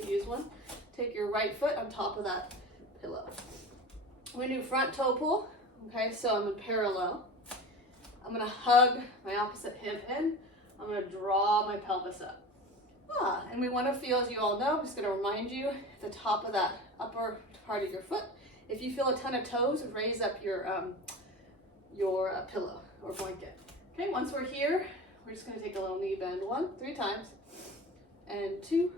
to use one. Take your right foot on top of that pillow. We do front toe pull. Okay, so I'm in parallel. I'm gonna hug my opposite hip in. I'm gonna draw my pelvis up. And we wanna feel, as you all know, I'm just gonna remind you, at the top of that upper part of your foot. If you feel a ton of toes, raise up your pillow or blanket. Okay, once we're here, we're just gonna take a little knee bend. 1, 3 times, and 2,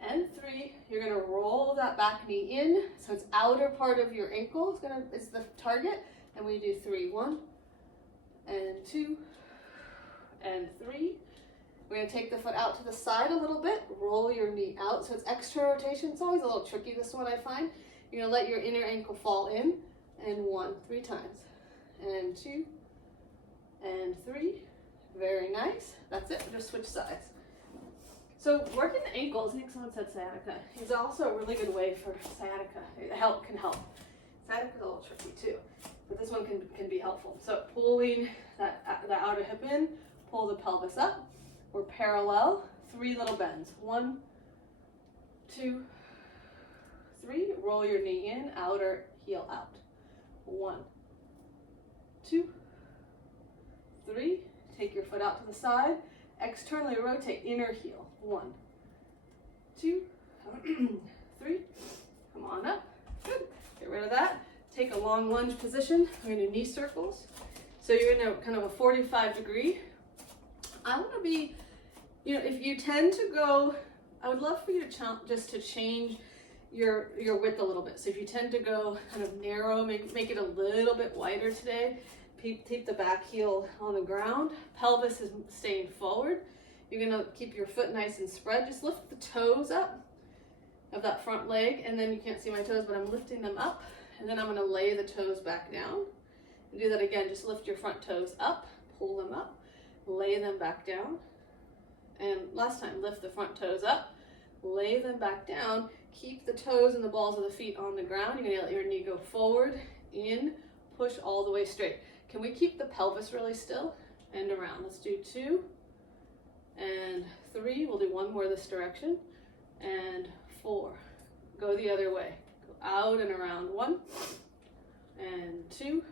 and 3. You're gonna roll that back knee in, so it's outer part of your ankle is the target, and we do 3. 1, and 2, and 3. We're gonna take the foot out to the side a little bit, roll your knee out, so it's extra rotation. It's always a little tricky, this one I find. You're gonna let your inner ankle fall in, and 1, 3 times, and 2, and 3. Very nice. That's it. Just switch sides. So working the ankles, I think someone said sciatica, is also a really good way for sciatica. Can help. Sciatica is a little tricky too, but this one can be helpful. So pulling the outer hip in, pull the pelvis up. We're parallel. 3 little bends. 1, 2, 3. Roll your knee in, outer heel out. 1, 2, 3. Take your foot out to the side. Externally rotate, inner heel. 1, 2, 3. Come on up. Good. Get rid of that. Take a long lunge position. We're going to do knee circles. So you're in a kind of a 45-degree. I want to be, if you tend to go, I would love for you to just to change your width a little bit. So if you tend to go kind of narrow, make it a little bit wider today. Keep the back heel on the ground. Pelvis is staying forward. You're gonna keep your foot nice and spread. Just lift the toes up of that front leg, and then you can't see my toes, but I'm lifting them up, and then I'm gonna lay the toes back down. And do that again. Just lift your front toes up, pull them up, lay them back down. And last time, lift the front toes up, lay them back down. Keep the toes and the balls of the feet on the ground. You're gonna let your knee go forward, in, push all the way straight. Can we keep the pelvis really still and around? Let's do 2 and 3. We'll do one more this direction, and 4. Go the other way. Go out and around. 1 and 2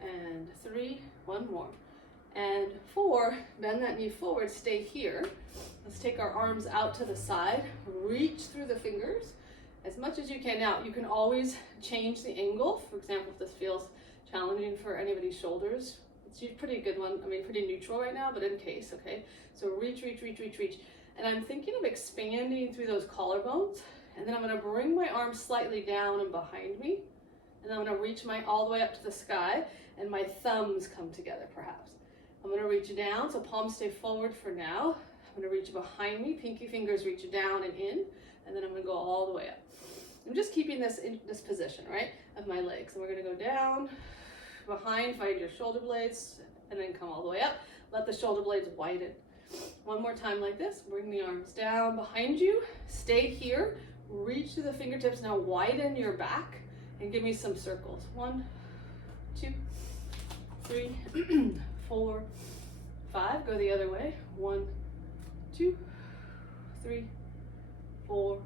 and 3. One more. And 4. Bend that knee forward. Stay here. Let's take our arms out to the side. Reach through the fingers as much as you can. Now, you can always change the angle. For example, if this feels challenging for anybody's shoulders, it's a pretty good one. I mean, pretty neutral right now, but in case, okay? So reach, reach, reach, reach, reach. And I'm thinking of expanding through those collarbones, and then I'm gonna bring my arms slightly down and behind me, and I'm gonna reach all the way up to the sky, and my thumbs come together perhaps. I'm gonna reach down, so palms stay forward for now. I'm gonna reach behind me, pinky fingers reach down and in, and then I'm gonna go all the way up. I'm just keeping this in this position, right, of my legs. And we're gonna go down, behind, find your shoulder blades, and then come all the way up. Let the shoulder blades widen. One more time like this. Bring the arms down behind you. Stay here. Reach through the fingertips. Now widen your back and give me some circles. 1, 2, 3, 4, 5. Go the other way. 1, 2, 3, 4,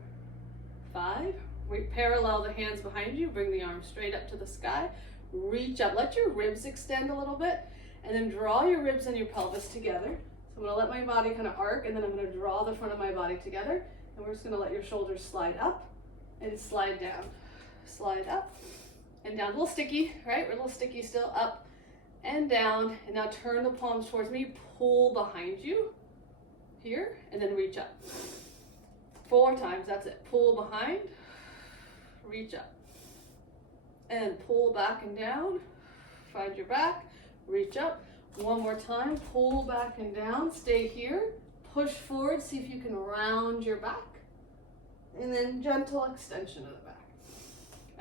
5. Parallel the hands behind you. Bring the arms straight up to the sky. Reach up. Let your ribs extend a little bit, and then draw your ribs and your pelvis together. So I'm going to let my body kind of arc, and then I'm going to draw the front of my body together, and we're just going to let your shoulders slide up and slide down. Slide up and down. A little sticky, right? We're a little sticky still. Up and down. And now turn the palms towards me. Pull behind you here, and then reach up. 4 times. That's it. Pull behind. Reach up. And pull back and down. Find your back. Reach up. One more time. Pull back and down. Stay here. Push forward. See if you can round your back. And then gentle extension of the back.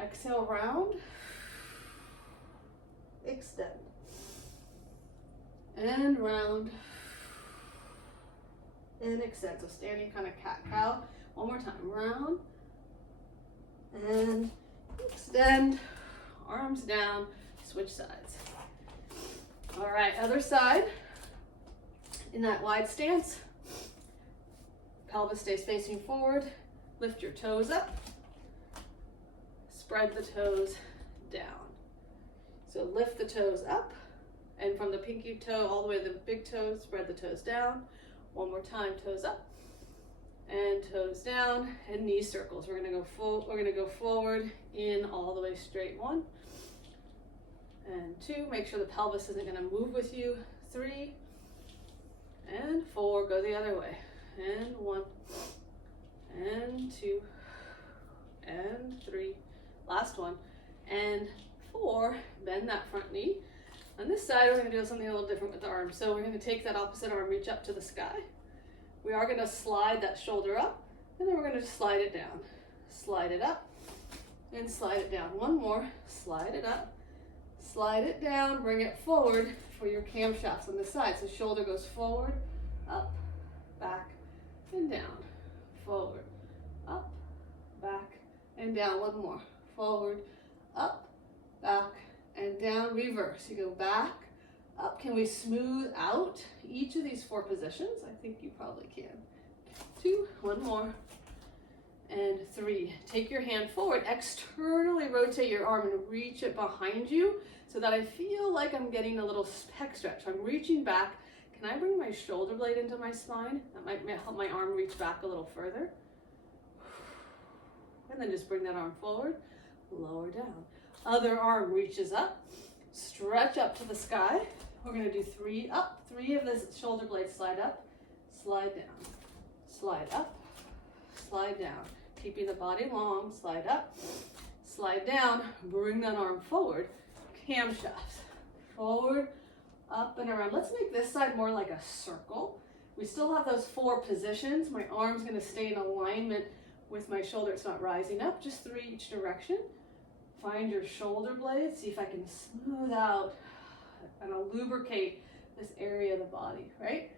Exhale, round. Extend. And round. And extend. So standing kind of cat-cow. One more time. Round. And extend. Arms down. Switch sides. All right, other side. In that wide stance. pelvis stays facing forward. Lift your toes up. Spread the toes down. So lift the toes up, and from the pinky toe all the way to the big toe, spread the toes down. One more time, toes up and toes down, and knee circles. We're gonna go forward, in all the way straight. 1 and 2. Make sure the pelvis isn't gonna move with you. 3 and 4. Go the other way. And 1 and 2 and 3. Last one and 4. Bend that front knee. On this side, we're going to do something a little different with the arms. So we're going to take that opposite arm, reach up to the sky. We are going to slide that shoulder up, and then we're going to just slide it down. Slide it up and slide it down. One more. Slide it up, slide it down, bring it forward for your camshafts on this side. So shoulder goes forward, up, back, and down. Forward, up, back, and down. One more. Forward, up, back, and down. Reverse. You go back, up. Can we smooth out each of these 4 positions? I think you probably can. 2, one more, and 3. Take your hand forward, externally rotate your arm and reach it behind you so that I feel like I'm getting a little pec stretch. I'm reaching back. Can I bring my shoulder blade into my spine? That might help my arm reach back a little further. And then just bring that arm forward, lower down. Other arm reaches up, stretch up to the sky. We're going to do 3 up. 3 of the shoulder blades slide up, slide down, slide up, slide down. Keeping the body long, slide up, slide down, bring that arm forward. Camshafts, forward, up and around. Let's make this side more like a circle. We still have those 4 positions. My arm's going to stay in alignment with my shoulder. It's not rising up, just 3 each direction. Find your shoulder blades. See if I can smooth out and lubricate this area of the body, right?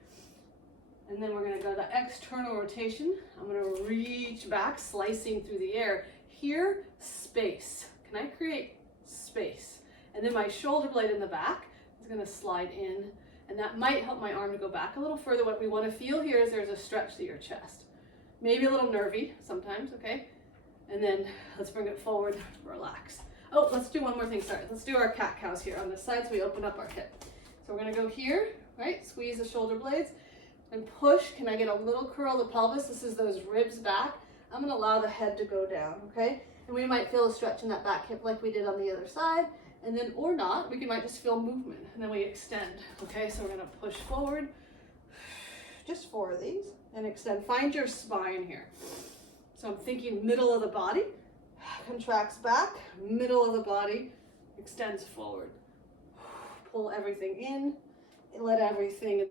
And then we're going to go to external rotation. I'm going to reach back, slicing through the air. Here, space. Can I create space? And then my shoulder blade in the back is going to slide in, and that might help my arm to go back a little further. What we want to feel here is there's a stretch to your chest. Maybe a little nervy sometimes, okay? And then let's bring it forward, relax. Oh, let's do one more thing, sorry. Let's do our cat-cows here on this side so we open up our hip. So we're gonna go here, right? Squeeze the shoulder blades and push. Can I get a little curl of the pelvis? This is those ribs back. I'm gonna allow the head to go down, okay? And we might feel a stretch in that back hip like we did on the other side. And then, or not, we might just feel movement. And then we extend, okay? So we're gonna push forward, just 4 of these, and extend. Find your spine here. So I'm thinking middle of the body, contracts back, middle of the body, extends forward. Pull everything in, and let everything